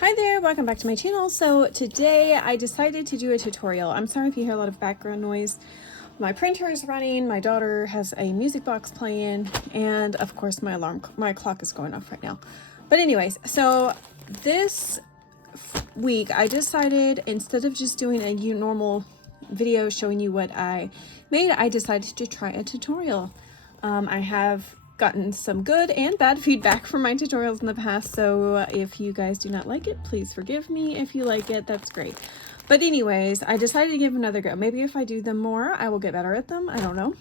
Hi there, welcome back to my channel. So today I decided to do a tutorial. I'm sorry if you hear a lot of background noise. My printer is running, my daughter has a music box playing, and of course my clock is going off right now. But anyways, so this week I decided, instead of just doing a normal video showing you what I made, I decided to try a tutorial. I have gotten some good and bad feedback from my tutorials in the past, so if you guys do not like it, please forgive me. If you like it, that's great. But anyways, I decided to give another go. Maybe if I do them more, I will get better at them. I don't know.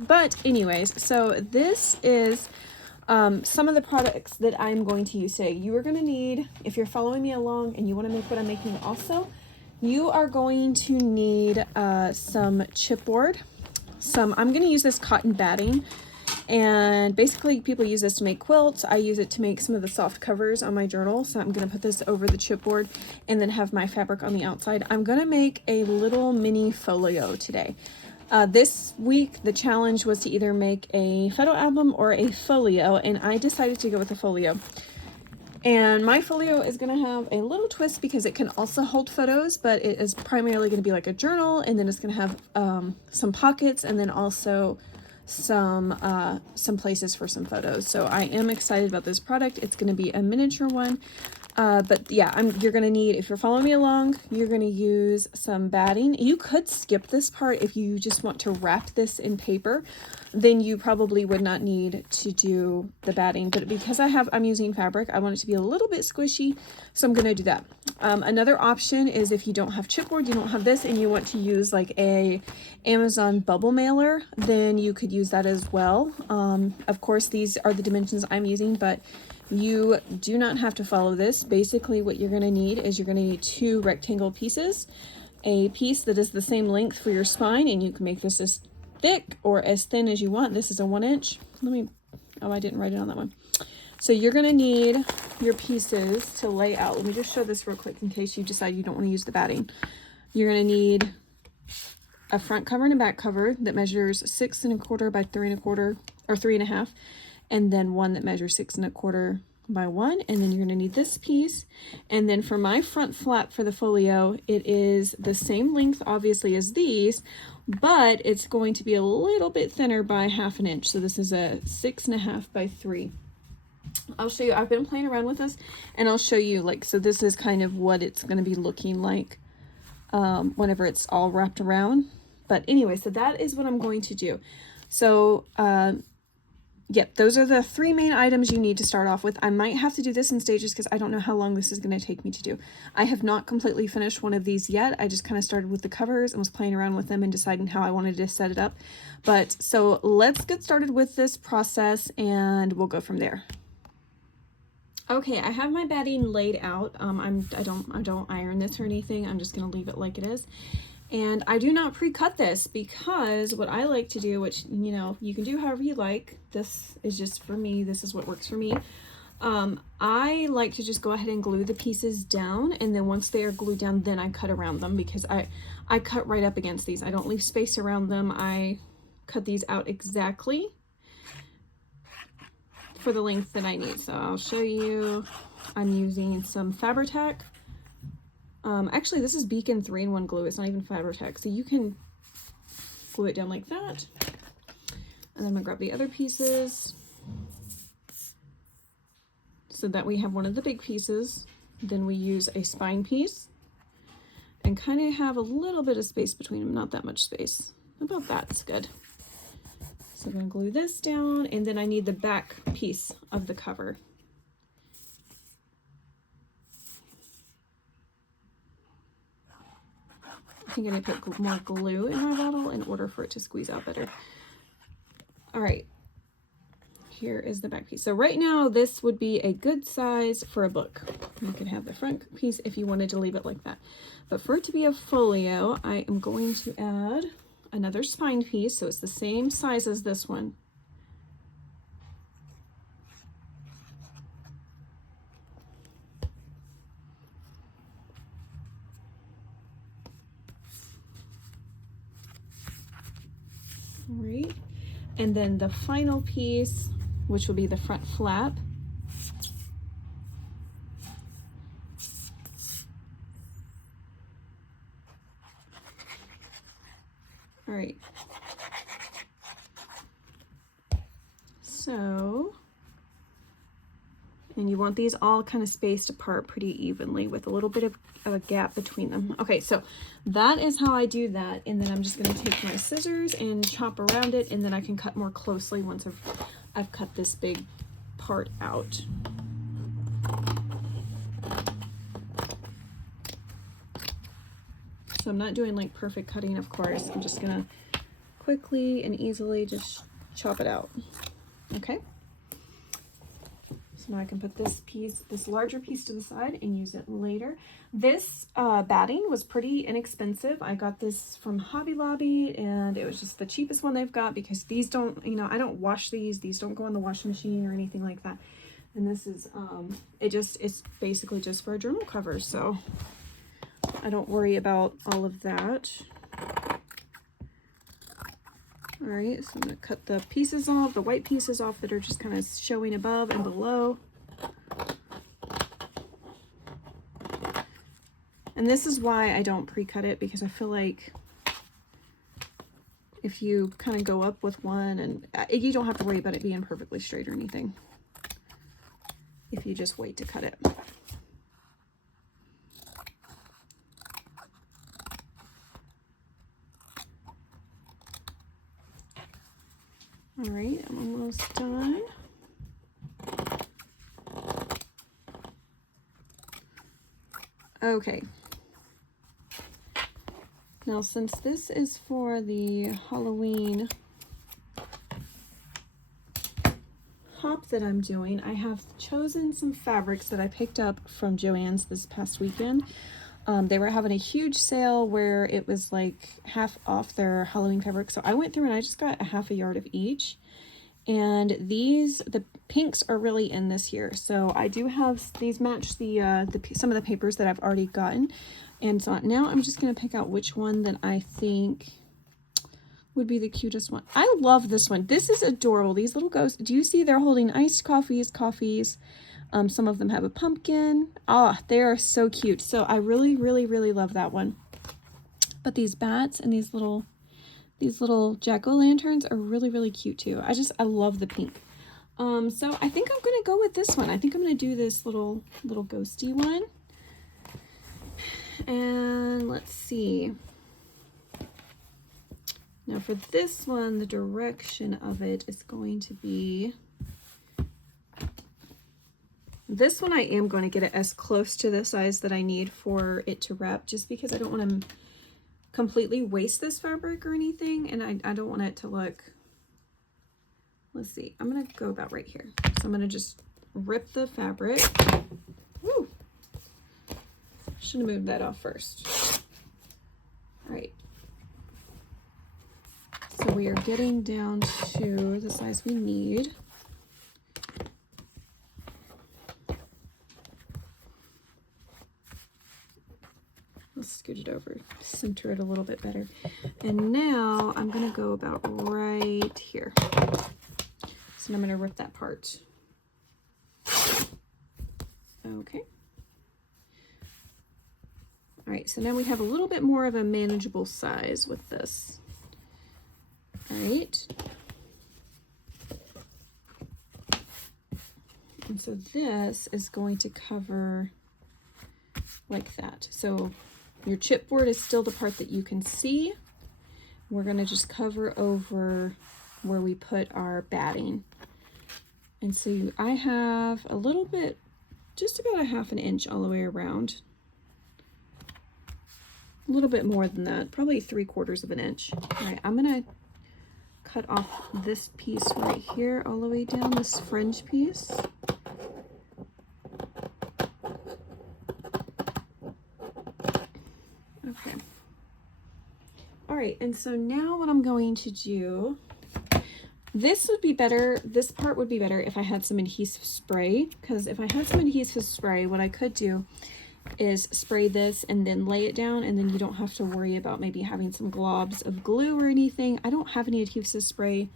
But anyways, so this is some of the products that I'm going to use today. You are going to need, if you're following me along and you want to make what I'm making also, you are going to need some chipboard. I'm going to use this cotton batting. And basically people use this to make quilts. I use it to make some of the soft covers on my journal. So I'm going to put this over the chipboard and then have my fabric on the outside. I'm going to make a little mini folio today. This week, the challenge was to either make a photo album or a folio, and I decided to go with a folio. And my folio is going to have a little twist because it can also hold photos, but it is primarily going to be like a journal, and then it's going to have some pockets, and then also some places for some photos. So I am excited about this product. It's going to be a miniature one. But yeah, you're going to need, if you're following me along, you're going to use some batting. You could skip this part if you just want to wrap this in paper, then you probably would not need to do the batting. But because I'm using fabric, I want it to be a little bit squishy, so I'm going to do that. Another option is if you don't have chipboard, you don't have this, and you want to use like a Amazon bubble mailer, then you could use that as well. Of course, these are the dimensions I'm using, but you do not have to follow this. Basically, what you're going to need is you're going to need 2 rectangle pieces, a piece that is the same length for your spine, and you can make this as thick or as thin as you want. This is a 1 inch. Oh, I didn't write it on that one. So you're going to need your pieces to lay out. Let me just show this real quick in case you decide you don't want to use the batting. You're going to need a front cover and a back cover that measures 6 1/4 by 3 1/4 or 3 1/2, and then one that measures 6 1/4 by 1. And then you're going to need this piece. And then for my front flap for the folio, it is the same length obviously as these, but it's going to be a little bit thinner by 1/2 inch. So this is a 6 1/2 by 3. I'll show you. I've been playing around with this, and I'll show you, like, so this is kind of what it's going to be looking like whenever it's all wrapped around. But anyway, so that is what I'm going to do. So yep, those are the 3 main items you need to start off with. I might have to do this in stages because I don't know how long this is going to take me to do. I have not completely finished one of these yet. I just kind of started with the covers and was playing around with them and deciding how I wanted to set it up. But so let's get started with this process and we'll go from there. Okay, I have my batting laid out. I don't iron this or anything. I'm just going to leave it like it is. And I do not pre-cut this because what I like to do, which, you know, you can do however you like. This is just for me. This is what works for me. I like to just go ahead and glue the pieces down. And then once they are glued down, then I cut around them because I cut right up against these. I don't leave space around them. I cut these out exactly for the length that I need. So I'll show you. I'm using some Fabri-Tac. Actually, this is Beacon 3-in-1 glue. It's not even Fabri-Tac. So you can glue it down like that. And then I'm going to grab the other pieces so that we have one of the big pieces. Then we use a spine piece and kind of have a little bit of space between them. Not that much space. About that's good. So I'm going to glue this down, and then I need the back piece of the cover. I think I put more glue in my bottle in order for it to squeeze out better. All right, here is the back piece. So right now, this would be a good size for a book. You can have the front piece if you wanted to leave it like that. But for it to be a folio, I am going to add another spine piece, so it's the same size as this one. All right, and then the final piece, which will be the front flap, All right. So, and you want these all kind of spaced apart pretty evenly with a little bit of a gap between them. Okay, so that is how I do that. And then I'm just going to take my scissors and chop around it, and then I can cut more closely once I've cut this big part out. So I'm not doing like perfect cutting, of course. I'm just going to quickly and easily just chop it out. Okay. So now I can put this piece, this larger piece, to the side and use it later. This batting was pretty inexpensive. I got this from Hobby Lobby, and it was just the cheapest one they've got because these don't, you know, I don't wash these. These don't go in the washing machine or anything like that. And this is, it's basically just for a journal cover. So I don't worry about all of that. All right, so I'm going to cut the pieces off, the white pieces off that are just kind of showing above and below. And this is why I don't pre-cut it, because I feel like if you kind of go up with one, and you don't have to worry about it being perfectly straight or anything if you just wait to cut it. All right, I'm almost done. Okay. Now, since this is for the Halloween hop that I'm doing, I have chosen some fabrics that I picked up from Joann's this past weekend. They were having a huge sale where it was like half off their Halloween fabric. So I went through and I just got a half a yard of each. And these, the pinks are really in this here. So I do have, these match the some of the papers that I've already gotten. And so now I'm just going to pick out which one that I think would be the cutest one. I love this one. This is adorable. These little ghosts. Do you see they're holding iced coffees? Some of them have a pumpkin. Ah, they are so cute. So I really, really, really love that one. But these bats and these little jack-o'-lanterns are really, really cute too. I love the pink. So I think I'm gonna go with this one. I think I'm gonna do this little ghosty one. And let's see. Now for this one, the direction of it is going to be, this one I am going to get it as close to the size that I need for it to wrap, just because I don't want to completely waste this fabric or anything, and I don't want it to look, let's see, I'm going to go about right here. So I'm going to just rip the fabric. Woo! Should have moved that off first. All right. So we are getting down to the size we need. Let's scoot it over, center it a little bit better. And now I'm going to go about right here. So I'm going to rip that part. Okay. All right, so now we have a little bit more of a manageable size with this. All right. And so this is going to cover like that. So your chipboard is still the part that you can see. We're going to just cover over where we put our batting. And so I have a little bit, just about a ½ inch all the way around. A little bit more than that, probably 3/4 inch. All right, I'm going to cut off this piece right here all the way down, this fringe piece. Okay. All right, and so now what I'm going to do, this would be better, this part would be better if I had some adhesive spray, because if I had some adhesive spray, what I could do is spray this and then lay it down, and then you don't have to worry about maybe having some globs of glue or anything. I don't have any adhesive spray.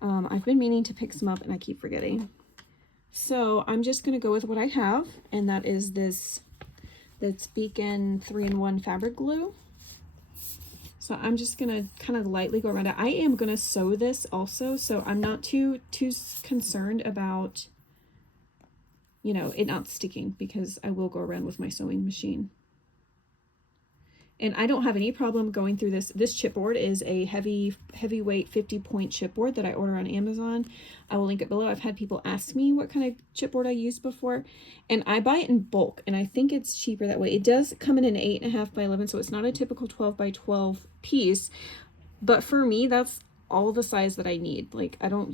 I've been meaning to pick some up and I keep forgetting. So I'm just going to go with what I have, and that is this Beacon 3-in-1 fabric glue. So I'm just gonna kind of lightly go around it. I am gonna sew this also, so I'm not too concerned about, you know, it not sticking, because I will go around with my sewing machine. And I don't have any problem going through this. This chipboard is a heavyweight 50-point chipboard that I order on Amazon. I will link it below. I've had people ask me what kind of chipboard I used before, and I buy it in bulk, and I think it's cheaper that way. It does come in an 8.5 by 11, so it's not a typical 12 by 12 piece, but for me, that's all the size that I need. Like, I don't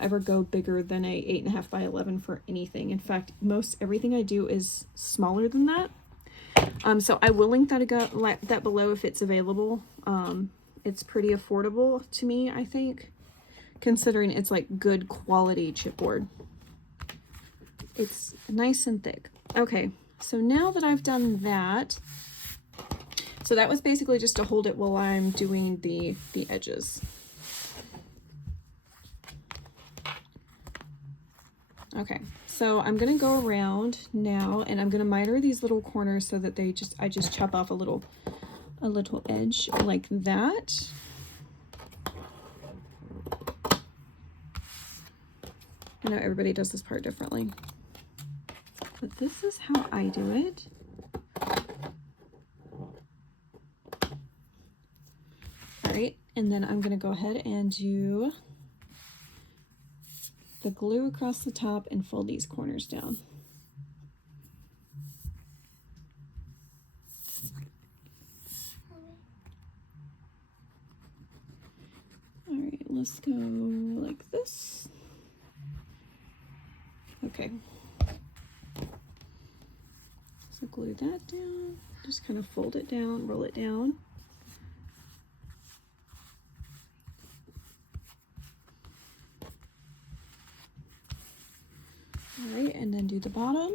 ever go bigger than a 8.5 by 11 for anything. In fact, most everything I do is smaller than that. So I will link that below if it's available. It's pretty affordable to me, I think, considering it's like good quality chipboard. It's nice and thick. Okay, so now that I've done that, so that was basically just to hold it while I'm doing the edges. Okay, so I'm gonna go around now, and I'm gonna miter these little corners so that I just chop off a little edge like that. I know everybody does this part differently, but this is how I do it. All right, and then I'm gonna go ahead and do the glue across the top and fold these corners down. All right, let's go like this. Okay. So glue that down, just kind of fold it down, roll it down. All right, and then do the bottom.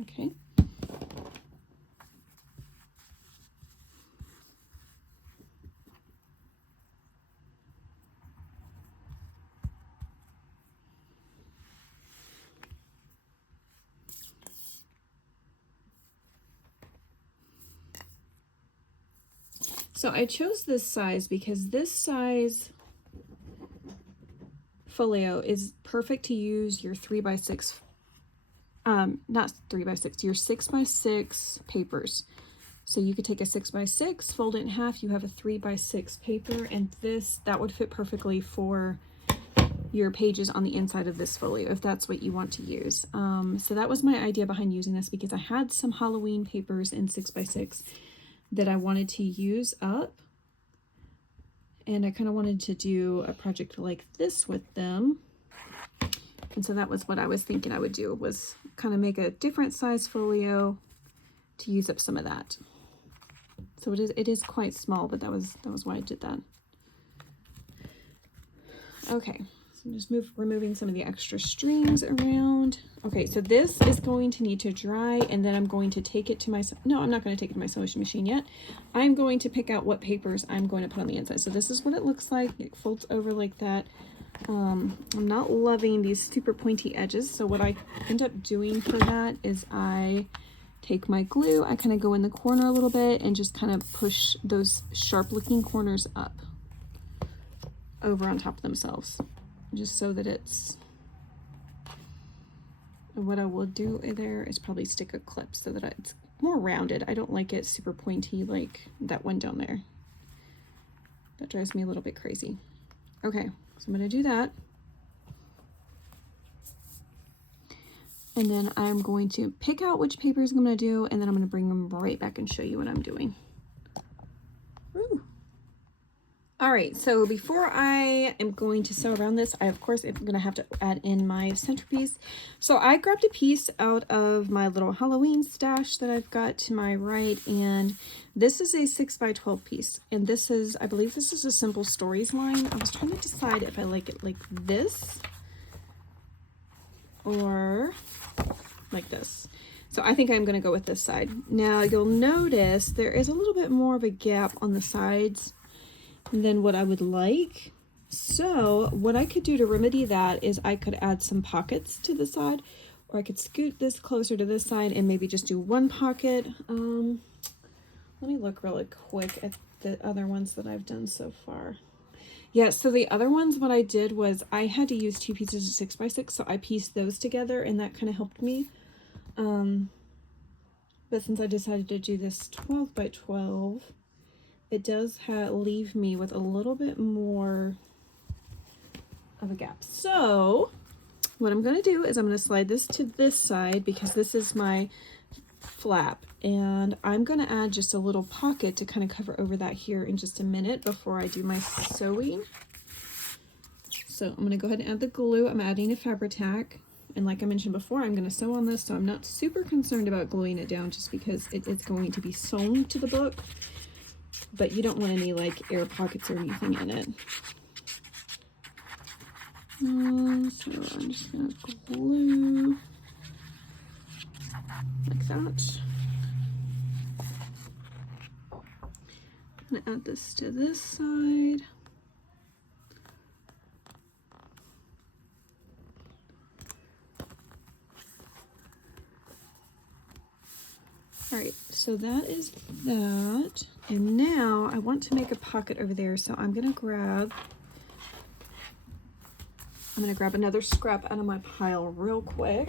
Okay. So I chose this size because this size folio is perfect to use your 3x6, not 3x6, your 6x6 papers. So you could take a 6x6, fold it in half, you have a 3x6 paper, and that would fit perfectly for your pages on the inside of this folio, if that's what you want to use. So that was my idea behind using this, because I had some Halloween papers in 6x6 that I wanted to use up, and I kind of wanted to do a project like this with them. And so that was what I was thinking I would do, was kind of make a different size folio to use up some of that. So it is quite small, but that was why I did that. Okay, so I'm just removing some of the extra strings around. Okay, so this is going to need to dry, and then I'm going to take it to my, no, I'm not going to take it to my sewing machine yet. I'm going to pick out what papers I'm going to put on the inside. So this is what it looks like. It folds over like that. I'm not loving these super pointy edges, so what I end up doing for that is I take my glue, I kind of go in the corner a little bit and just kind of push those sharp looking corners up over on top of themselves, just so that it's, what I will do there is probably stick a clip so that it's more rounded. I don't like it super pointy like that one down there. That drives me a little bit crazy. Okay, so I'm going to do that. And then I'm going to pick out which papers I'm going to do, and then I'm going to bring them right back and show you what I'm doing. Woo. All right, so before I am going to sew around this, I of course am going to have to add in my centerpiece. So I grabbed a piece out of my little Halloween stash that I've got to my right, and this is a 6x12 piece. And this is, I believe this is a Simple Stories line. I was trying to decide if I like it like this or like this. So I think I'm going to go with this side. Now you'll notice there is a little bit more of a gap on the sides than what I would like. So what I could do to remedy that is I could add some pockets to the side, or I could scoot this closer to this side and maybe just do one pocket. Let me look really quick at the other ones that I've done so far. Yeah, so the other ones, what I did was I had to use 2 pieces of 6x6, so I pieced those together, and that kind of helped me. But since I decided to do this 12x12, it does leave me with a little bit more of a gap. So what I'm going to do is I'm going to slide this to this side because this is my flap, and I'm going to add just a little pocket to kind of cover over that here in just a minute before I do my sewing. So I'm going to go ahead and add the glue. I'm adding a Fabri-Tac, and like I mentioned before, I'm going to sew on this, so I'm not super concerned about gluing it down just because it is going to be sewn to the book, but you don't want any like air pockets or anything in it. So I'm just going to glue like that. I'm going to add this to this side. All right, so that is that. And now I want to make a pocket over there, so I'm going to grab another scrap out of my pile real quick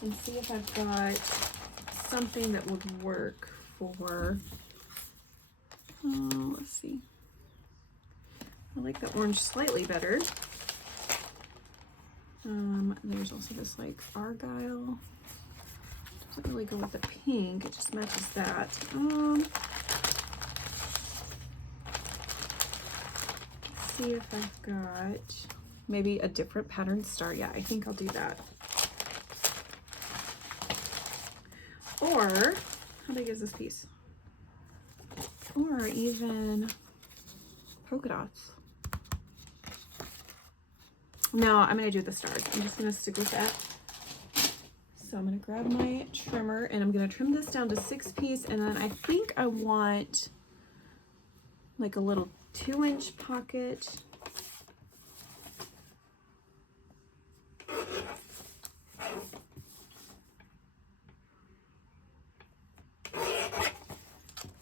and see if I've got something that would work for, let's see. I like the orange slightly better. There's also this like argyle. Doesn't really go with the pink, it just matches that. Let's see if I've got maybe a different pattern star. Yeah, I think I'll do that. Or, how big is this piece? Or even polka dots. No, I'm gonna do the stars. I'm just gonna stick with that. So I'm gonna grab my trimmer and I'm gonna trim this down to 6-piece, and then I think I want like a little 2-inch pocket.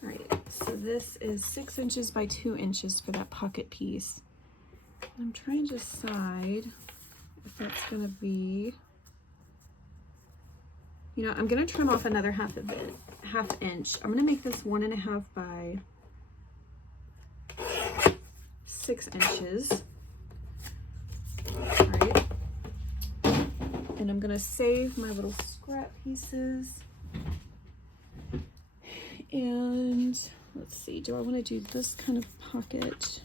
Alright, so this is 6 inches by 2 inches for that pocket piece. I'm trying to decide if that's gonna be, you know, I'm gonna trim off another half inch. I'm gonna make this 1.5 by 6 inches. All right. And I'm gonna save my little scrap pieces. And let's see, do I wanna do this kind of pocket?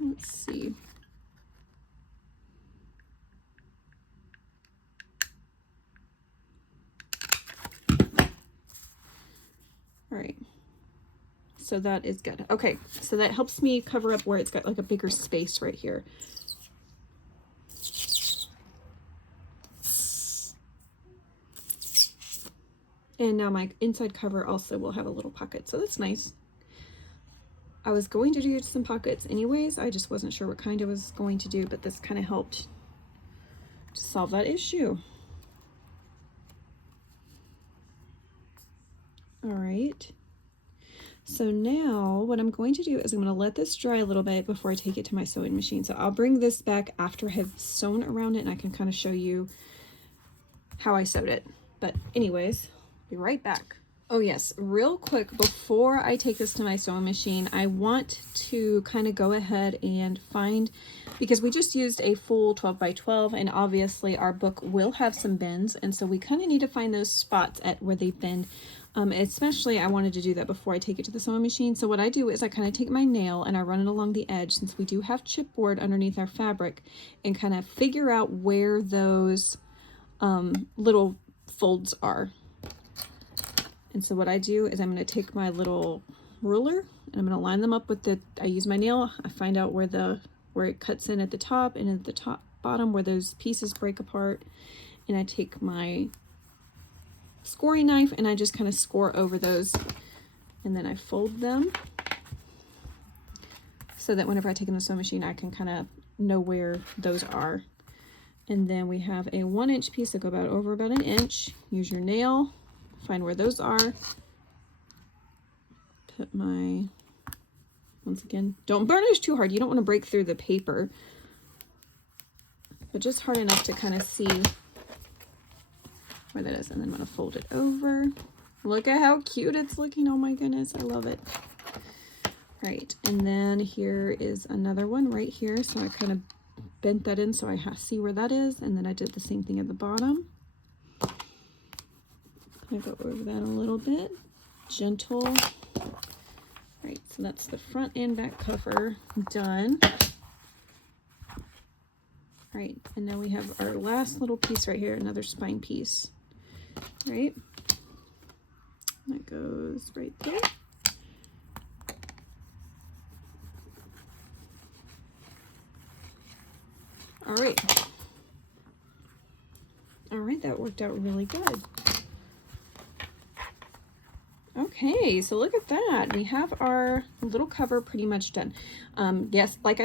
Let's see. All right, so that is good. Okay, so that helps me cover up where it's got like a bigger space right here. And now my inside cover also will have a little pocket, so that's nice. I was going to do some pockets anyways, I just wasn't sure what kind I was going to do, but this kind of helped to solve that issue. All right, so now what I'm going to do is I'm going to let this dry a little bit before I take it to my sewing machine. So I'll bring this back after I have sewn around it, and I can kind of show you how I sewed it. But anyways, be right back. Oh yes, real quick, before I take this to my sewing machine, I want to kind of go ahead and find, because we just used a full 12x12, and obviously our book will have some bends, and so we kind of need to find those spots at where they bend. Especially I wanted to do that before I take it to the sewing machine. So what I do is I kind of take my nail and I run it along the edge, since we do have chipboard underneath our fabric, and kind of figure out where those little folds are. And so what I do is I'm going to take my little ruler and I'm going to line them up with I use my nail. I find out where it cuts in at the top, and at the bottom where those pieces break apart. And I take my scoring knife and I just kind of score over those, and then I fold them. so that whenever I take in the sewing machine, I can kind of know where those are. And then we have a 1-inch piece that go over about an inch. Use your nail, find where those are. Put my, once again, don't burnish too hard. You don't want to break through the paper, but just hard enough to kind of see where that is. And then I'm going to fold it over. Look at how cute it's looking. Oh my goodness, I love it. Right, and then here is another one right here. So I kind of bent that in so I see where that is, and then I did the same thing at the bottom. I go over that a little bit, gentle. Right, so that's the front and back cover done. Right, and now we have our last little piece right here, another spine piece. Right, that goes right there. All right, that worked out really good. Okay, so look at that. We have our little cover pretty much done. Yes, like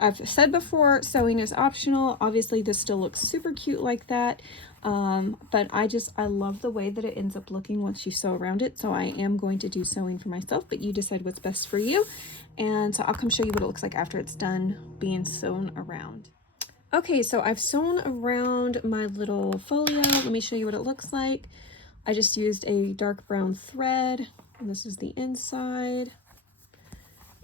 I've said before, sewing is optional. Obviously, this still looks super cute like that. But I love the way that it ends up looking once you sew around it. So I am going to do sewing for myself, but you decide what's best for you. And so I'll come show you what it looks like after it's done being sewn around. Okay, so I've sewn around my little folio. Let me show you what it looks like. I just used a dark brown thread. And this is the inside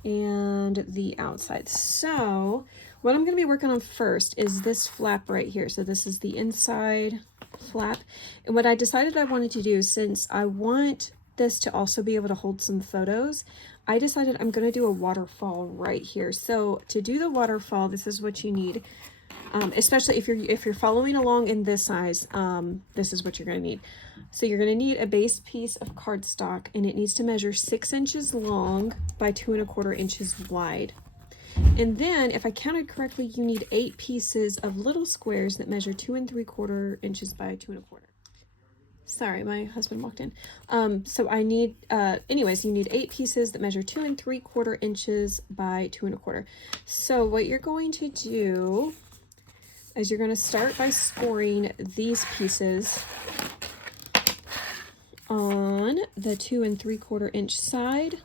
and the outside. So what I'm going to be working on first is this flap right here. So this is the inside flap. And what I decided I wanted to do, since I want this to also be able to hold some photos, I decided I'm going to do a waterfall right here. So to do the waterfall, this is what you need. Especially if you're following along in this size, this is what you're going to need. So you're going to need a base piece of cardstock, and it needs to measure 6 inches long by 2 1/4 inches wide. And then, if I counted correctly, you need 8 pieces of little squares that measure 2 3/4 inches by 2 1/4. Sorry, my husband walked in. So I need, anyways, you need 8 pieces that measure 2 3/4 inches by 2 1/4. So what you're going to do is you're going to start by scoring these pieces on the 2 3/4 inch side.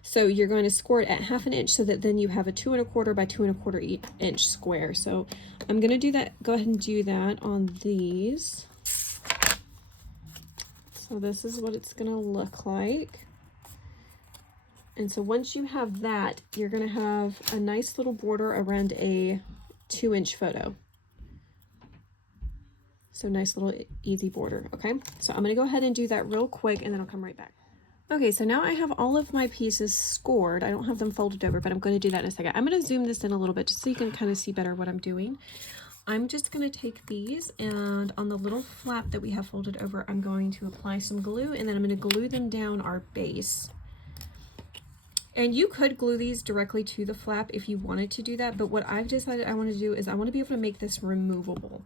So you're going to score it at 1/2 inch so that then you have a 2 1/4 by 2 1/4 inch square. So I'm going to do that. Go ahead and do that on these. So this is what it's going to look like. And so once you have that, you're going to have a nice little border around a 2-inch photo. So nice little easy border. Okay, so I'm going to go ahead and do that real quick, and then I'll come right back. Okay, so now I have all of my pieces scored. I don't have them folded over, but I'm going to do that in a second. I'm going to zoom this in a little bit just so you can kind of see better what I'm doing. I'm just going to take these, and on the little flap that we have folded over, I'm going to apply some glue, and then I'm going to glue them down our base. And you could glue these directly to the flap if you wanted to do that, but what I've decided I want to do is I want to be able to make this removable.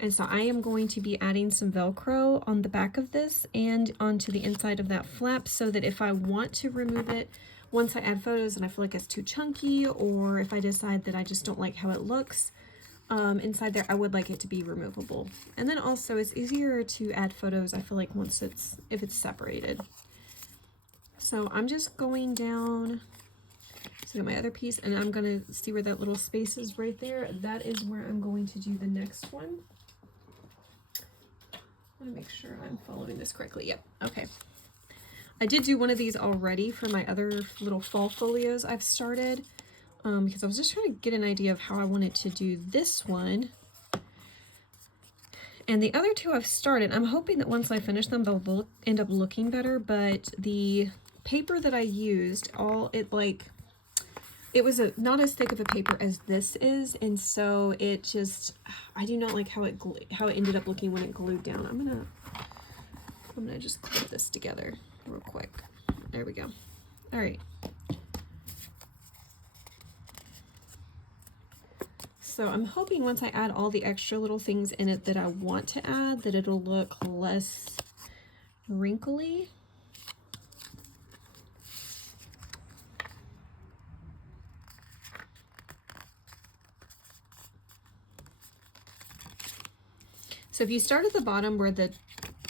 And so I am going to be adding some Velcro on the back of this and onto the inside of that flap, so that if I want to remove it once I add photos and I feel like it's too chunky, or if I decide that I just don't like how it looks inside there, I would like it to be removable. And then also it's easier to add photos, I feel like, if it's separated. So I'm just going down to my other piece, and I'm going to see where that little space is right there. That is where I'm going to do the next one. I want to make sure I'm following this correctly. Yep, okay. I did do one of these already for my other little fall folios I've started, because I was just trying to get an idea of how I wanted to do this one. And the other two I've started. I'm hoping that once I finish them, they'll end up looking better, but the paper that I used, it was not as thick of a paper as this is, and so it just, I do not like how it ended up looking when it glued down. I'm gonna just clip this together real quick. There we go. All right. So I'm hoping once I add all the extra little things in it that I want to add, that it'll look less wrinkly. So if you start at the bottom where the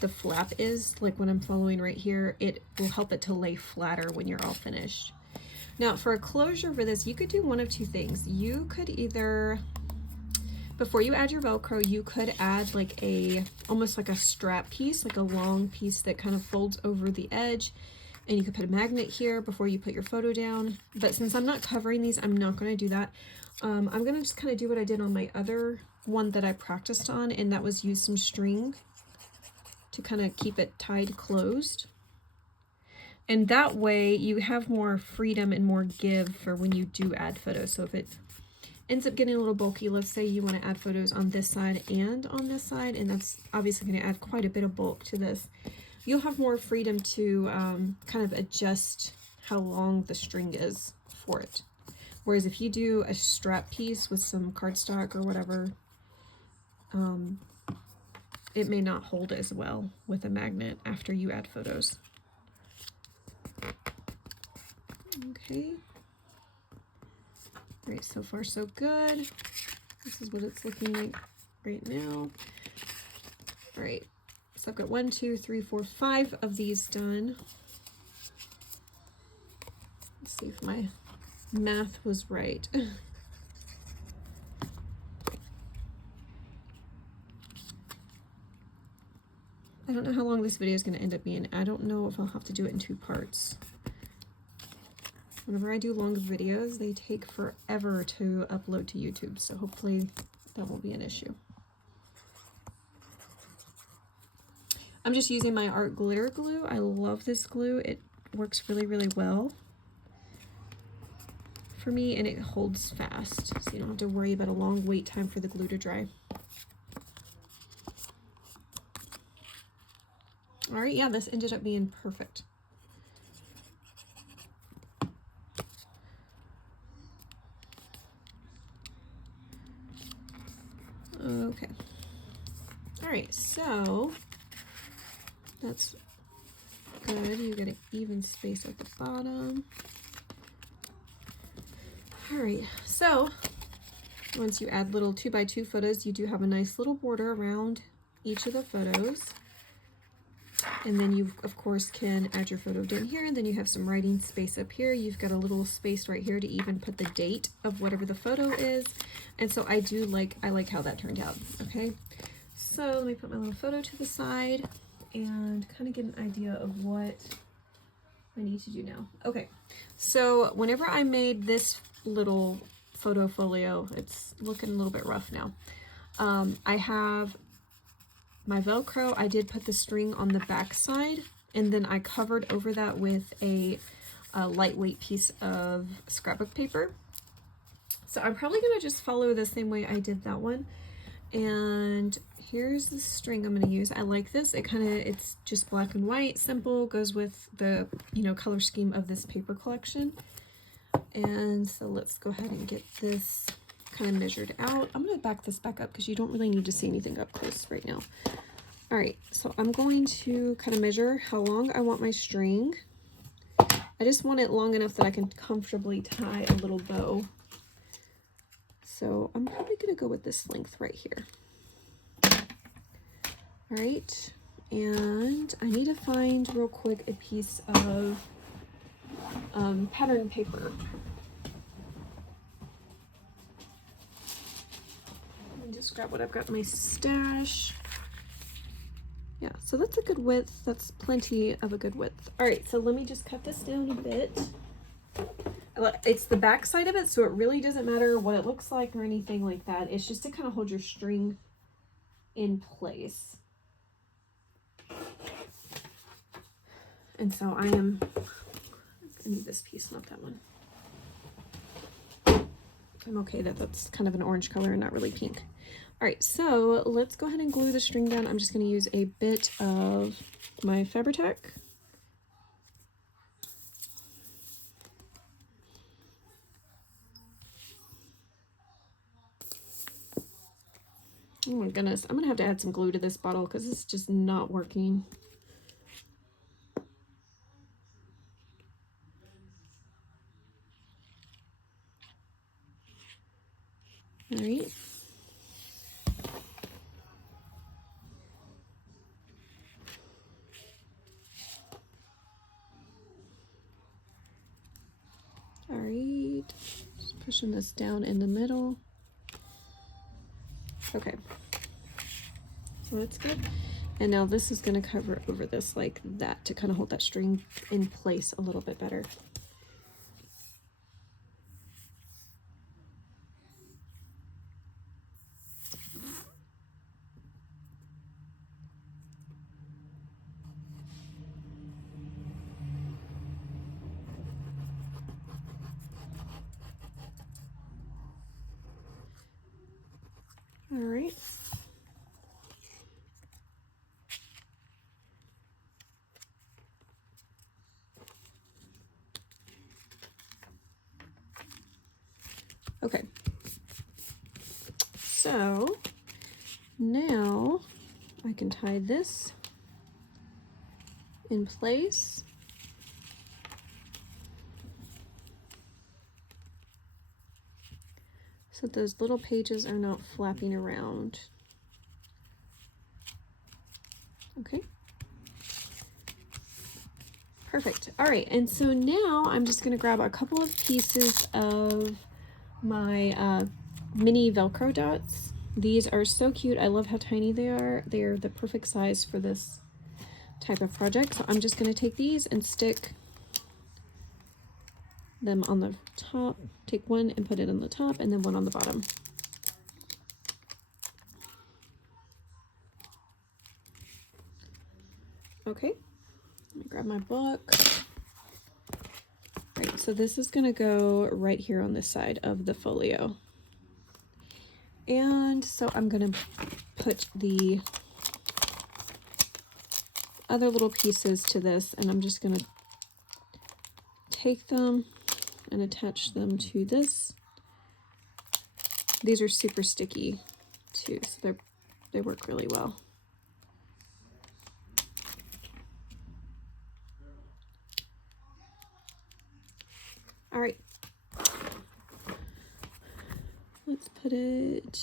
flap is, like when I'm following right here, it will help it to lay flatter when you're all finished. Now for a closure for this, you could do one of two things. You could either, before you add your Velcro, you could add like almost like a strap piece, like a long piece that kind of folds over the edge. And you could put a magnet here before you put your photo down. But since I'm not covering these, I'm not going to do that. I'm going to just kind of do what I did on my other one that I practiced on, and that was use some string to kind of keep it tied closed. And that way you have more freedom and more give for when you do add photos. So if it ends up getting a little bulky, let's say you want to add photos on this side and on this side, and that's obviously going to add quite a bit of bulk to this, you'll have more freedom to kind of adjust how long the string is for it. Whereas if you do a strap piece with some cardstock or whatever, it may not hold as well with a magnet after you add photos. Okay. All right, so far so good. This is what it's looking like right now. All right, so I've got 1, 2, 3, 4, 5 of these done. Let's see if my math was right. I don't know how long this video is going to end up being. I don't know if I'll have to do it in 2 parts. Whenever I do long videos, they take forever to upload to YouTube, so hopefully that won't be an issue. I'm just using my art glitter glue. I love this glue. It works really, really well for me, and it holds fast, so you don't have to worry about a long wait time for the glue to dry. All right, yeah, this ended up being perfect. Okay. All right, so that's good. You get an even space at the bottom. All right, so once you add little 2x2 photos, you do have a nice little border around each of the photos. And then you, of course, can add your photo down here, and then you have some writing space up here. You've got a little space right here to even put the date of whatever the photo is. And so I like how that turned out, okay? So let me put my little photo to the side and kind of get an idea of what I need to do now. Okay, so whenever I made this little photo folio, it's looking a little bit rough now. I have my Velcro. I did put the string on the back side, and then I covered over that with a lightweight piece of scrapbook paper. So I'm probably gonna just follow the same way I did that one. And here's the string I'm gonna use. I like this. It's just black and white, simple, goes with the, you know, color scheme of this paper collection. And so let's go ahead and get this kind of measured out. I'm going to back this back up because you don't really need to see anything up close right now. All right, so I'm going to kind of measure how long I want my string. I just want it long enough that I can comfortably tie a little bow. So I'm probably going to go with this length right here. All right, and I need to find real quick a piece of pattern paper. Just grab what I've got in my stash. Yeah, so that's a good width. That's plenty of a good width. All right, so let me just cut this down a bit. It's the back side of it, so it really doesn't matter what it looks like or anything like that. It's just to kind of hold your string in place. And so I need this piece, not that one. I'm okay that that's kind of an orange color and not really pink. All right, so let's go ahead and glue the string down. I'm just going to use a bit of my Fabri-Tac. Oh my goodness, I'm going to have to add some glue to this bottle because it's just not working. All right. pushing this down in the middle. Okay, so that's good. And now this is going to cover over this like that to kind of hold that string in place a little bit better. All right. Okay. So now I can tie this in place. So those little pages are not flapping around. Okay. Perfect. All right, and so now I'm just gonna grab a couple of pieces of my mini Velcro dots. These are so cute. I love how tiny they are. They're the perfect size for this type of project. So I'm just gonna take these and stick them on the top. Take one and put it on the top and then one on the bottom. Okay, let me grab my book. Right, so this is gonna go right here on this side of the folio. And so I'm gonna put the other little pieces to this, and I'm just gonna take them and attach them to this. These are super sticky too, so they work really well. All right, let's put it,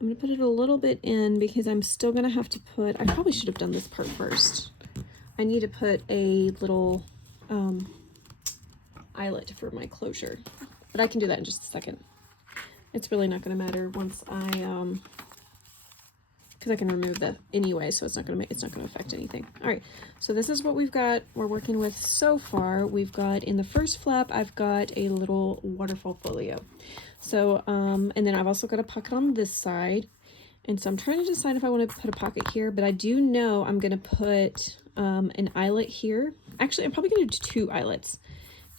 I'm gonna put it a little bit in because I'm still gonna have to put, I probably should have done this part first. I need to put a little eyelet for my closure, but I can do that in just a second. It's really not gonna matter once I, because I can remove that anyway, so it's not gonna affect anything. All right, so this is what we're working with so far. We've got in the first flap, I've got a little waterfall folio. So, and then I've also got a pocket on this side. And so I'm trying to decide if I want to put a pocket here, but I do know I'm gonna put an eyelet here. Actually, I'm probably gonna do 2 eyelets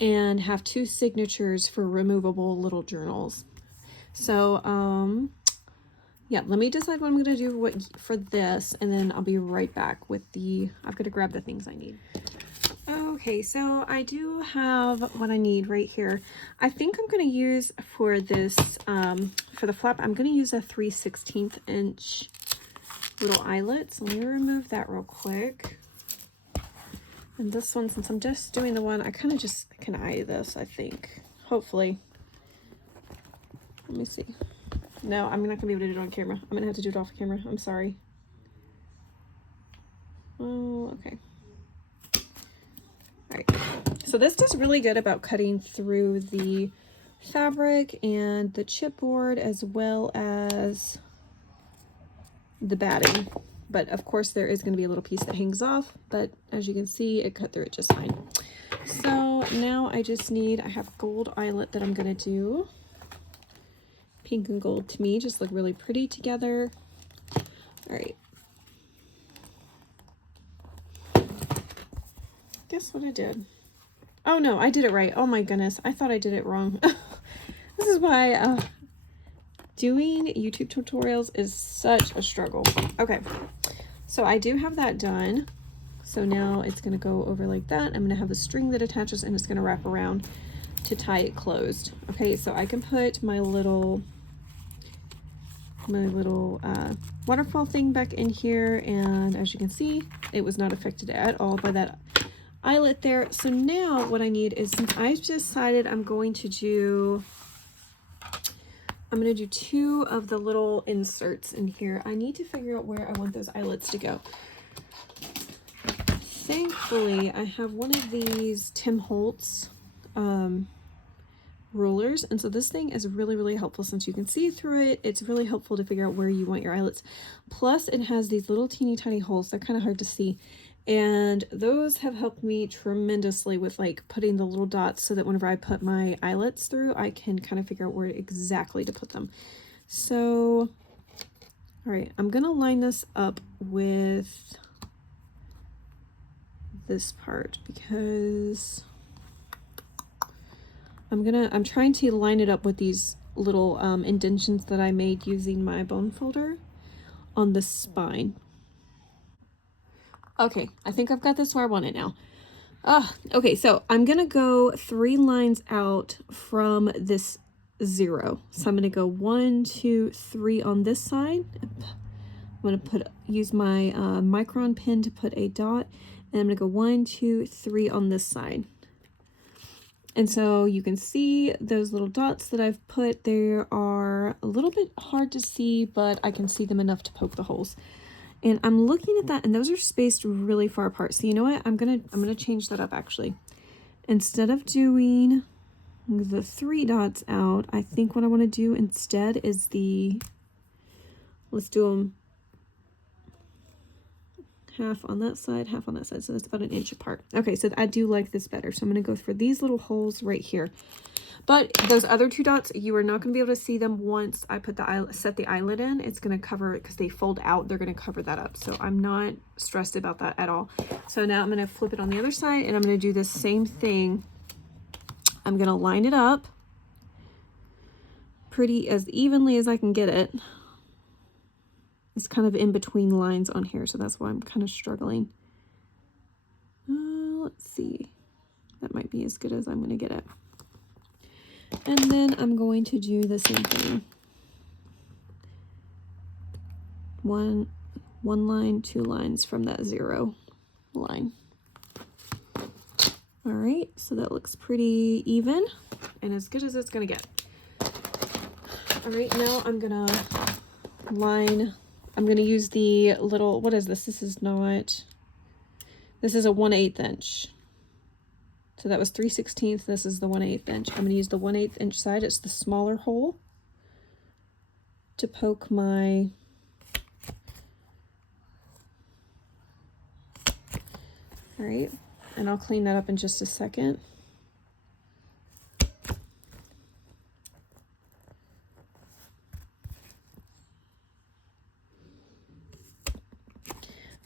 and have 2 signatures for removable little journals. So, yeah, let me decide what I'm gonna do for this, and then I'll be right back with I've got to grab the things I need. Okay, so I do have what I need right here. I think I'm gonna use for this, for the flap, I'm gonna use a 3/16 inch little eyelet. So let me remove that real quick. And this one, since I'm just doing the one, I kind of just can eye this, I think. Hopefully. Let me see. No, I'm not gonna be able to do it on camera. I'm gonna have to do it off camera. I'm sorry. Oh, okay. All right. So this does really good about cutting through the fabric and the chipboard as well as the batting. But of course there is gonna be a little piece that hangs off, but as you can see, it cut through it just fine. So now I have gold eyelet that I'm gonna do. Pink and gold to me just look really pretty together. All right. Guess what I did? Oh no, I did it right. Oh my goodness, I thought I did it wrong. This is why doing YouTube tutorials is such a struggle. Okay, so I do have that done. So now it's gonna go over like that. I'm gonna have a string that attaches and it's gonna wrap around to tie it closed. Okay, so I can put my little waterfall thing back in here, and as you can see, it was not affected at all by that eyelet there. So now what I need is, since I've decided I'm going to do 2 of the little inserts in here, I need to figure out where I want those eyelets to go. Thankfully, I have one of these Tim Holtz rulers. And so this thing is really, really helpful since you can see through it. It's really helpful to figure out where you want your eyelets. Plus it has these little teeny tiny holes. They're kind of hard to see. And those have helped me tremendously with like putting the little dots so that whenever I put my eyelets through, I can kind of figure out where exactly to put them. So, all right, I'm gonna line this up with this part because I'm trying to line it up with these little indentions that I made using my bone folder on the spine. Okay, I think I've got this where I want it now. Okay, so I'm gonna go 3 lines out from this 0. So I'm gonna go 1, 2, 3 on this side. I'm gonna use my micron pen to put a dot, and I'm gonna go 1, 2, 3 on this side. And so you can see those little dots that I've put there are a little bit hard to see, but I can see them enough to poke the holes. And I'm looking at that, and those are spaced really far apart. So you know what? I'm gonna change that up actually. Instead of doing the 3 dots out, I think what I want to do instead is let's do them half on that side, half on that side. So that's about 1 inch apart. Okay, so I do like this better. So I'm gonna go for these little holes right here. But those other 2 dots, you are not going to be able to see them once I put set the eyelet in. It's going to cover it because they fold out. They're going to cover that up. So I'm not stressed about that at all. So now I'm going to flip it on the other side and I'm going to do the same thing. I'm going to line it up pretty as evenly as I can get it. It's kind of in between lines on here, so that's why I'm kind of struggling. Let's see. That might be as good as I'm going to get it. And then I'm going to do the same thing. One line, 2 lines from that 0 line. All right, so that looks pretty even and as good as it's gonna get. All right, now I'm gonna use the little, what is this? This is a 1/8 inch. So that was 3/16. This is the 1/8 inch. I'm going to use the 1/8 inch side. It's the smaller hole to poke my all right, and I'll clean that up in just a second.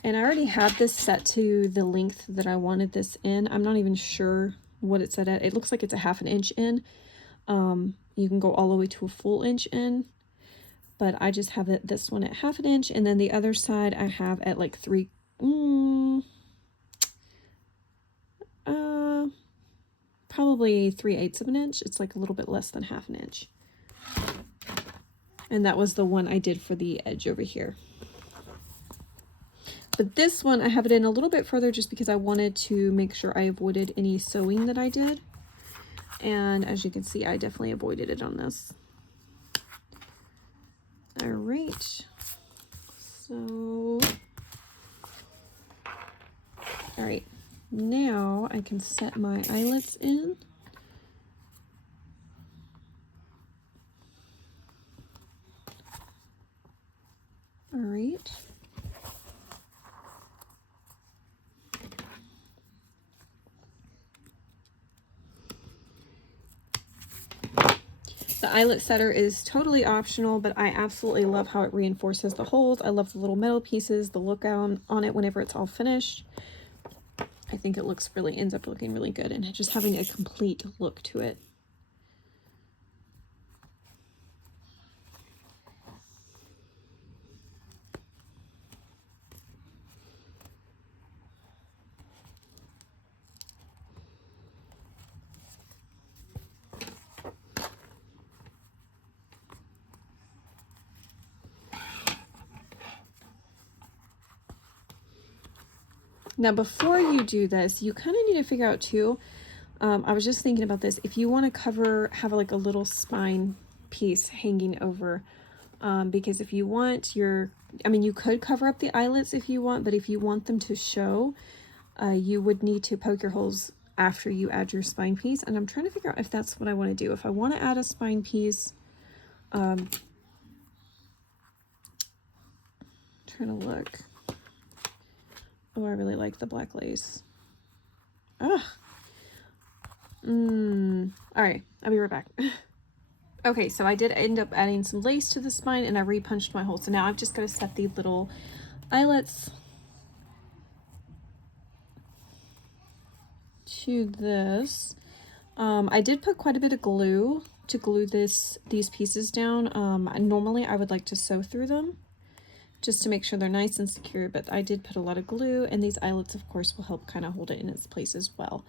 And I already have this set to the length that I wanted this in. I'm not even sure what it's set at. It looks like it's a 1/2 inch in. You can go all the way to a full inch in, but I just have this one at 1/2 inch, and then the other side I have at like probably 3/8 of an inch. It's like a little bit less than 1/2 inch. And that was the one I did for the edge over here. But this one, I have it in a little bit further just because I wanted to make sure I avoided any sewing that I did. And as you can see, I definitely avoided it on this. All right. So, all right. Now I can set my eyelets in. All right. The eyelet setter is totally optional, but I absolutely love how it reinforces the holes. I love the little metal pieces, the look on it whenever it's all finished. I think it ends up looking really good, and just having a complete look to it. Now, before you do this, you kind of need to figure out too, I was just thinking about this, if you want to have like a little spine piece hanging over, because if you want you could cover up the eyelets if you want, but if you want them to show, you would need to poke your holes after you add your spine piece. And I'm trying to figure out if that's what I want to do. If I want to add a spine piece, trying to look. Oh, I really like the black lace. Ah. All right, I'll be right back. Okay, so I did end up adding some lace to the spine and I repunched my hole. So now I've just got to set the little eyelets to this. I did put quite a bit of glue to glue these pieces down. Normally I would like to sew through them just to make sure they're nice and secure, but I did put a lot of glue, and these eyelets of course will help kind of hold it in its place as well.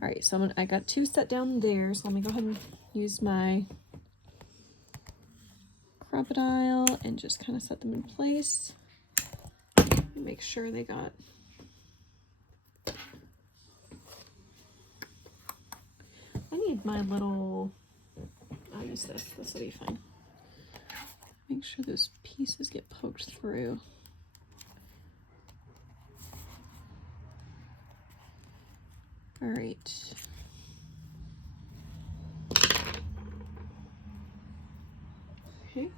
All right, so I got 2 set down there, so let me go ahead and use my crocodile and just kind of set them in place. Make sure they got I need my little, I'll use this will be fine. Make sure those pieces get poked through. All right. Okay.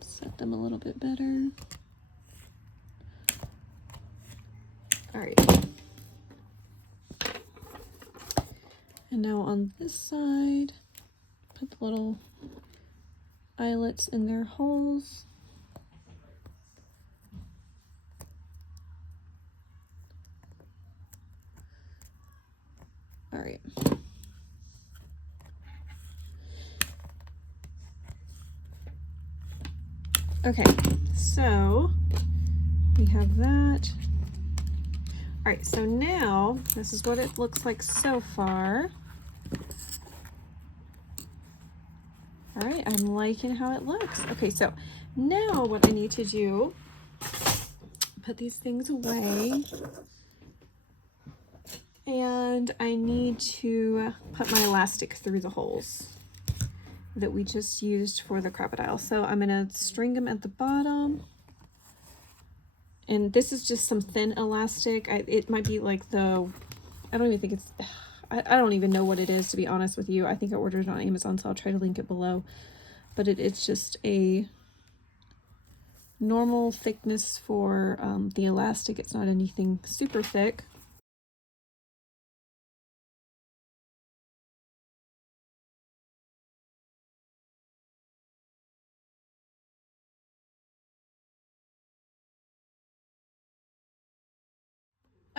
Set them a little bit better. All right. And now on this side, put the little eyelets in their holes. All right. Okay, so we have that. All right, so now this is what it looks like so far. All right, I'm liking how it looks. Okay, so now what I need to do, put these things away, and I need to put my elastic through the holes that we just used for the crocodile. So I'm gonna string them at the bottom. And this is just some thin elastic. It might be like the, I don't even think it's, I don't even know what it is, to be honest with you. I think I ordered it on Amazon, so I'll try to link it below. But it's just a normal thickness for the elastic. It's not anything super thick.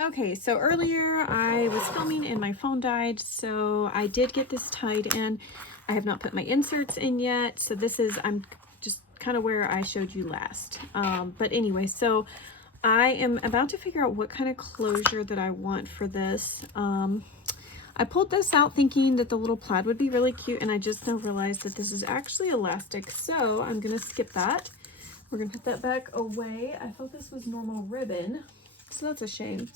Okay, so earlier I was filming and my phone died, so I did get this tied in. I have not put my inserts in yet, so this is, I'm just kind of where I showed you last. But anyway, so I am about to figure out what kind of closure that I want for this. I pulled this out thinking that the little plaid would be really cute, and I just now realized that this is actually elastic, so I'm gonna skip that. We're gonna put that back away. I thought this was normal ribbon, so that's a shame.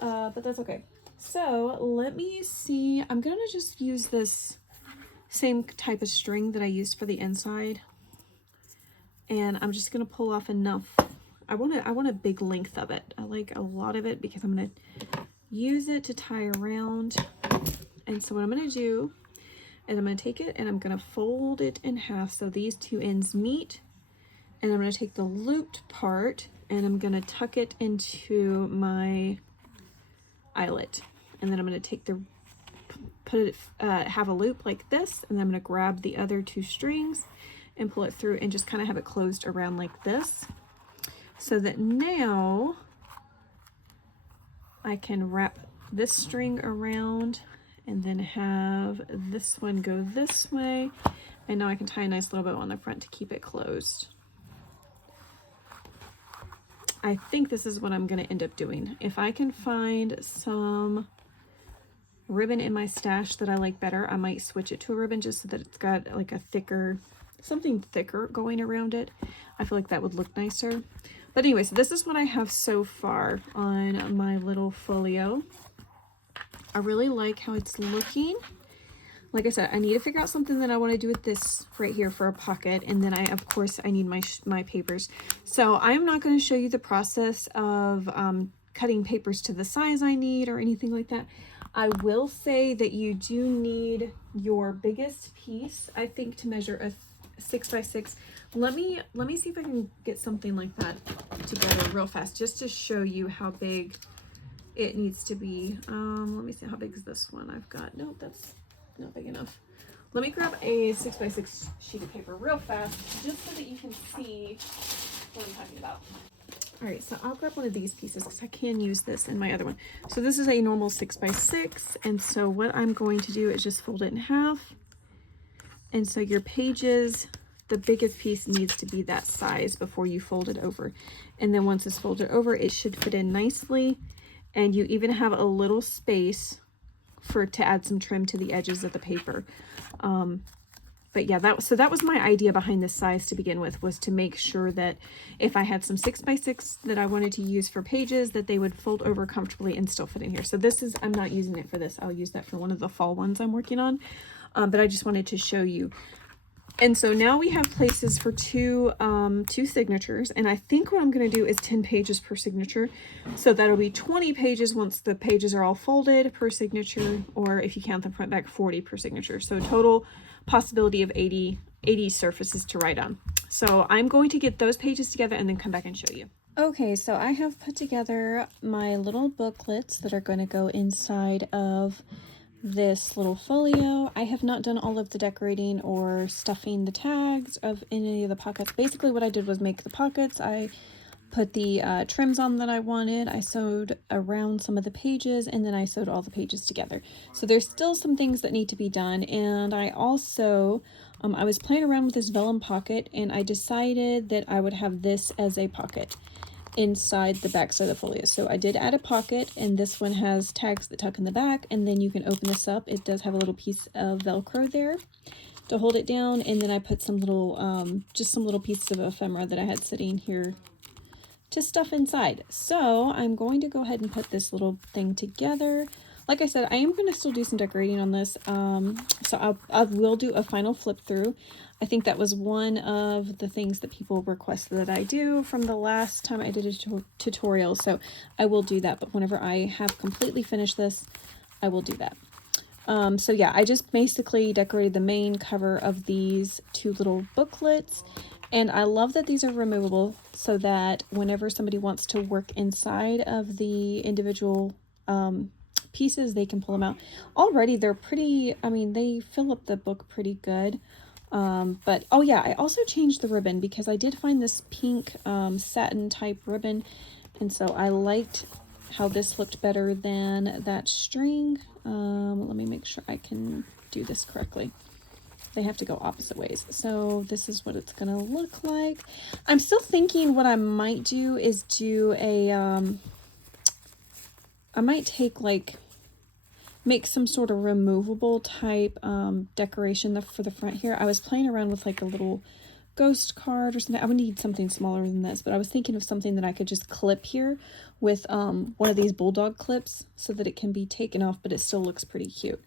But that's okay. So let me see. I'm gonna just use this same type of string that I used for the inside, and I'm just gonna pull off enough. I want a big length of it. I like a lot of it because I'm gonna use it to tie around. And so what I'm gonna do is I'm gonna take it and I'm gonna fold it in half so these two ends meet, and I'm gonna take the looped part and I'm gonna tuck it into my eyelet, and then I'm going to take the have a loop like this, and then I'm going to grab the other 2 strings and pull it through and just kind of have it closed around like this, so that now I can wrap this string around and then have this one go this way, and now I can tie a nice little bow on the front to keep it closed. I think this is what I'm going to end up doing. If I can find some ribbon in my stash that I like better, I might switch it to a ribbon just so that it's got like a thicker, something thicker going around it. I feel like that would look nicer. But anyway, so this is what I have so far on my little folio. I really like how it's looking. Like I said, I need to figure out something that I want to do with this right here for a pocket, and then of course I need my papers. So I'm not going to show you the process of cutting papers to the size I need or anything like that. I will say that you do need your biggest piece, I think, to measure a 6x6. Let me see if I can get something like that together real fast, just to show you how big it needs to be. Let me see, how big is this one I've got? Nope, that's not big enough. Let me grab a 6x6 sheet of paper real fast, just so that you can see what I'm talking about. All right, so I'll grab one of these pieces because I can use this in my other one. So this is a normal 6x6, and so what I'm going to do is just fold it in half. And so your pages, the biggest piece needs to be that size before you fold it over. And then once it's folded over, it should fit in nicely. And you even have a little space to add some trim to the edges of the paper. But yeah, that was my idea behind this size to begin with, was to make sure that if I had some 6x6 that I wanted to use for pages, that they would fold over comfortably and still fit in here. So this is, I'm not using it for this. I'll use that for one of the fall ones I'm working on. But I just wanted to show you. And so now we have places for two signatures. And I think what I'm going to do is 10 pages per signature. So that'll be 20 pages once the pages are all folded per signature, or if you count the front back, 40 per signature. So total possibility of 80 surfaces to write on. So I'm going to get those pages together and then come back and show you. Okay, so I have put together my little booklets that are going to go inside of this little folio. I have not done all of the decorating or stuffing the tags of any of the pockets. Basically what I did was make the pockets. I put the trims on that I wanted. I sewed around some of the pages, and then I sewed all the pages together. So there's still some things that need to be done. And I also, I was playing around with this vellum pocket, and I decided that I would have this as a pocket inside the back side of the folio. So I did add a pocket, and this one has tags that tuck in the back, and then you can open this up. It does have a little piece of Velcro there to hold it down, and then I put some little, just some little pieces of ephemera that I had sitting here to stuff inside. So I'm going to go ahead and put this little thing together. Like I said, I am going to still do some decorating on this. So I will do a final flip through. I think that was one of the things that people requested that I do from the last time I did a tutorial. So I will do that. But whenever I have completely finished this, I will do that. So yeah, I just basically decorated the main cover of these two little booklets. And I love that these are removable, so that whenever somebody wants to work inside of the individual pieces, they can pull them out. Already they're pretty, I mean, they fill up the book pretty good. But oh yeah, I also changed the ribbon because I did find this pink satin type ribbon. And so I liked how this looked better than that string. Let me make sure I can do this correctly. They have to go opposite ways. So this is what it's gonna look like. I'm still thinking what I might do is do a, I might take make some sort of removable type decoration for the front here. I was playing around with like a little ghost card or something. I would need something smaller than this, but I was thinking of something that I could just clip here with one of these bulldog clips so that it can be taken off, but it still looks pretty cute.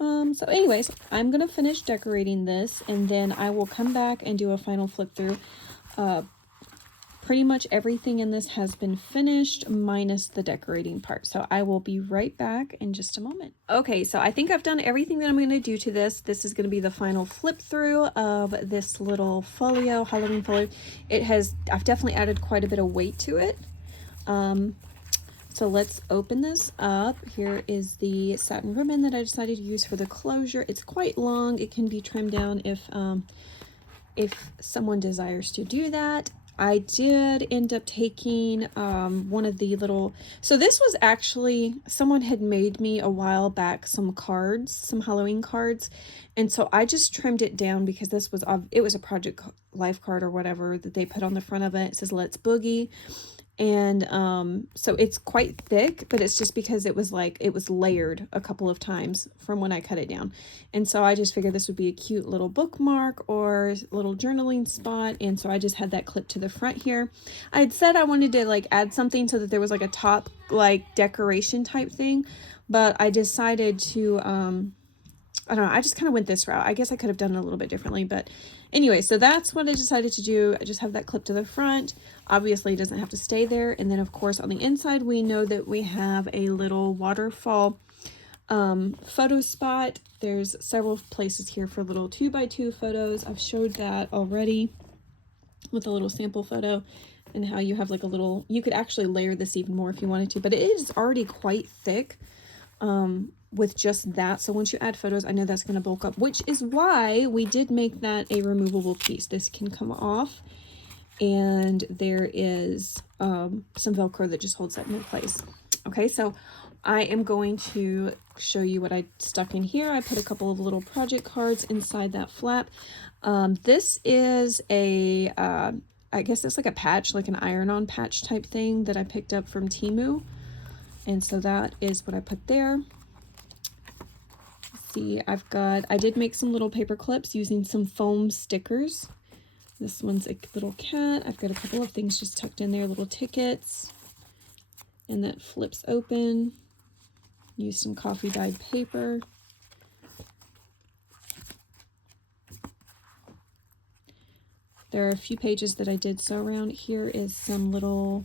So anyways, I'm going to finish decorating this, and then I will come back and do a final flip through. Pretty much everything in this has been finished minus the decorating part. So I will be right back in just a moment. Okay, so I think I've done everything that I'm going to do to this. This is going to be the final flip through of this little folio, Halloween folio. I've definitely added quite a bit of weight to it. So let's open this up. Here is the satin ribbon that I decided to use for the closure. It's quite long. It can be trimmed down if someone desires to do that. I did end up taking one of the little, so this was actually, someone had made me a while back some cards, some Halloween cards, and so I just trimmed it down because it was a Project Life card or whatever that they put on the front of it. It says Let's Boogie. And so it's quite thick, but it's just because it was layered a couple of times from when I cut it down. And so I just figured this would be a cute little bookmark or little journaling spot. And so I just had that clip to the front here. I had said I wanted to add something so that there was a top decoration type thing, but I decided to I don't know, I just kind of went this route. I guess I could have done it a little bit differently, but Anyway, so that's what I decided to do. I just have that clip to the front. Obviously, it doesn't have to stay there. And then, of course, on the inside, we know that we have a little waterfall photo spot. There's several places here for little 2x2 photos. I've showed that already with a little sample photo, and how you have like a little, you could actually layer this even more if you wanted to, but it is already quite thick with just that. So once you add photos, I know that's going to bulk up, which is why we did make that a removable piece. This can come off, and there is some Velcro that just holds that in place. Okay, so I am going to show you what I stuck in here. I put a couple of little project cards inside that flap. This is a, I guess it's like a patch, like an iron-on patch type thing that I picked up from Temu. And so that is what I put there. Let's see, I did make some little paper clips using some foam stickers. This one's a little cat. I've got a couple of things just tucked in there, little tickets. And that flips open. Use some coffee dyed paper. There are a few pages that I did sew around. Here is some little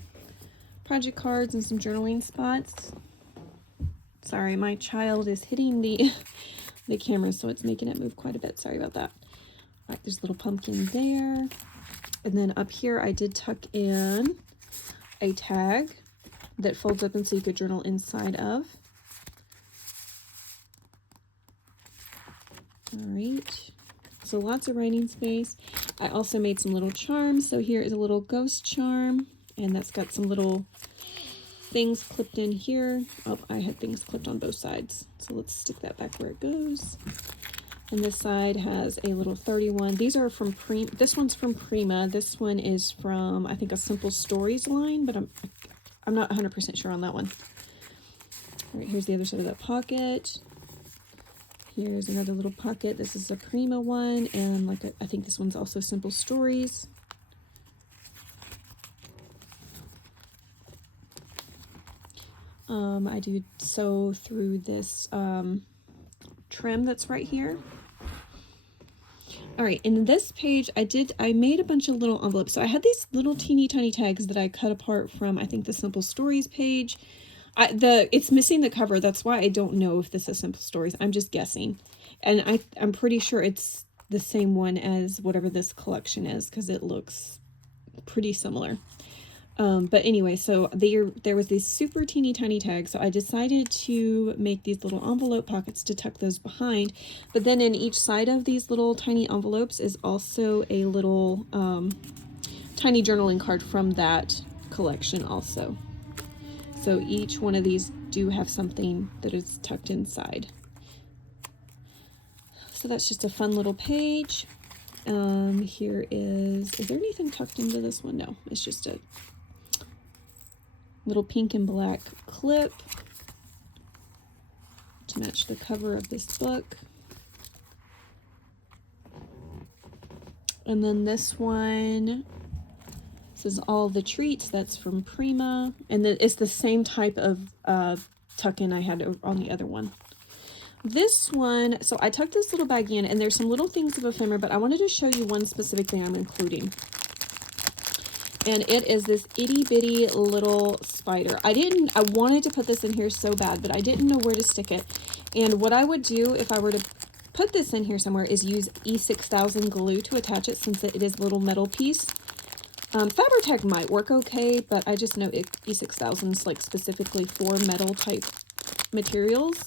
project cards and some journaling spots. Sorry, my child is hitting the camera, so it's making it move quite a bit. Sorry about that. All right, there's a little pumpkin there. And then up here, I did tuck in a tag that folds open so you could journal inside of. All right, so lots of writing space. I also made some little charms. So here is a little ghost charm, and that's got some little things clipped in here. Oh, I had things clipped on both sides. So let's stick that back where it goes. And this side has a little 31. These are from this one's from Prima. This one is from, I think, a Simple Stories line, but I'm not 100% sure on that one. All right, here's the other side of that pocket. Here's another little pocket. This is a Prima one, and I think this one's also Simple Stories. I do sew through this trim that's right here. All right, in this page, I made a bunch of little envelopes. So I had these little teeny tiny tags that I cut apart from, I think, the Simple Stories page. It's missing the cover. That's why I don't know if this is Simple Stories. I'm just guessing. And I'm pretty sure it's the same one as whatever this collection is, because it looks pretty similar. But anyway, so there was these super teeny tiny tags. So I decided to make these little envelope pockets to tuck those behind. But then in each side of these little tiny envelopes is also a little tiny journaling card from that collection also. So each one of these do have something that is tucked inside. So that's just a fun little page. Here is there anything tucked into this one? No, it's just a little pink and black clip to match the cover of this book. And then this one, this is All the Treats. That's from Prima. And then it's the same type of tuck-in I had on the other one. This one, so I tucked this little bag in, and there's some little things of ephemera, but I wanted to show you one specific thing I'm including. And it is this itty bitty little spider. I wanted to put this in here so bad, but I didn't know where to stick it. And what I would do if I were to put this in here somewhere is use E6000 glue to attach it, since it is a little metal piece. Fabri-Tac might work okay, but I just know E6000 is like specifically for metal type materials.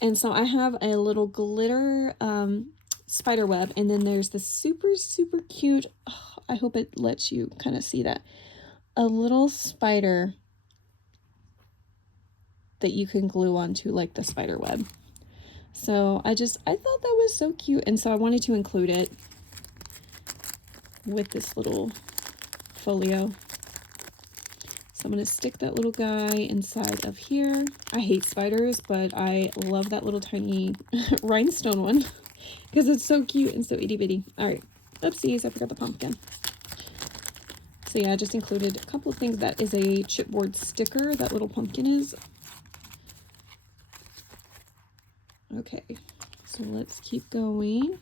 And so I have a little glitter spider web, and then there's this super, super cute, oh, I hope it lets you kind of see that, a little spider that you can glue onto like the spider web. So I thought that was so cute, and so I wanted to include it with this little folio. So I'm going to stick that little guy inside of here. I hate spiders, but I love that little tiny rhinestone one because it's so cute and so itty bitty. All right, oopsies, I forgot the pumpkin. So yeah, I just included a couple of things. That is a chipboard sticker, that little pumpkin is. Okay, so let's keep going.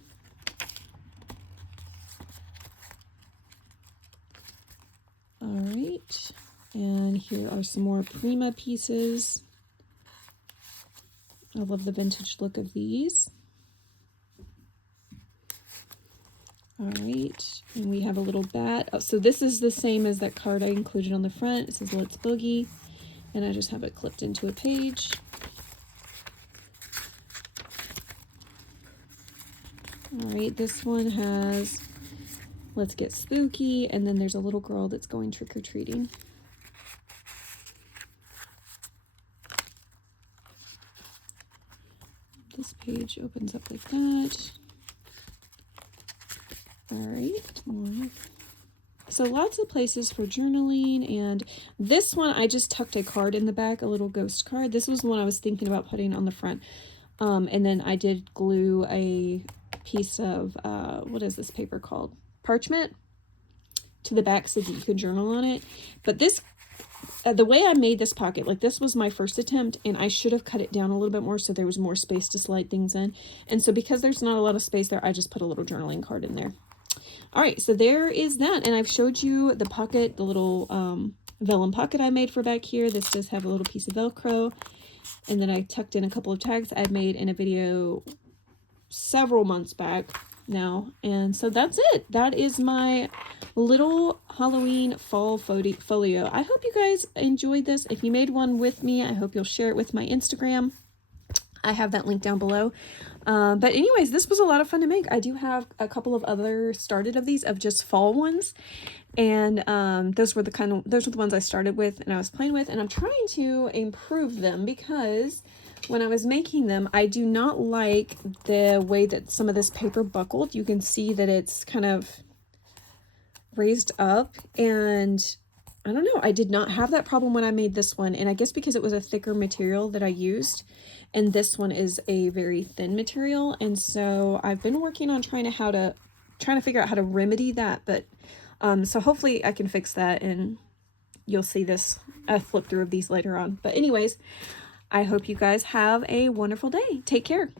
All right, and here are some more Prima pieces. I love the vintage look of these. All right, and we have a little bat. Oh, so this is the same as that card I included on the front. It says Let's Boogie, and I just have it clipped into a page. All right, this one has Let's Get Spooky, and then there's a little girl that's going trick-or-treating. This page opens up like that. All right, more. So lots of places for journaling, and this one I just tucked a card in the back, a little ghost card. This was the one I was thinking about putting on the front. And then I did glue a piece of, what is this paper called? Parchment to the back so that you could journal on it. But this, the way I made this pocket, like this was my first attempt, and I should have cut it down a little bit more so there was more space to slide things in. And so because there's not a lot of space there, I just put a little journaling card in there. All right, so there is that, and I've showed you the pocket, the little vellum pocket I made for back here. This does have a little piece of Velcro, and then I tucked in a couple of tags I'd made in a video several months back now, and so that's it. That is my little Halloween fall folio. I hope you guys enjoyed this. If you made one with me, I hope you'll share it with my Instagram. I have that link down below. But anyways, this was a lot of fun to make. I do have a couple of other started of these of just fall ones. And those were the ones I started with and I was playing with. And I'm trying to improve them because when I was making them, I do not like the way that some of this paper buckled. You can see that it's kind of raised up, and I don't know, I did not have that problem when I made this one, and I guess because it was a thicker material that I used, and this one is a very thin material, and so I've been working on trying to figure out how to remedy that, but so hopefully I can fix that, and you'll see this flip through of these later on. But anyways, I hope you guys have a wonderful day. Take care.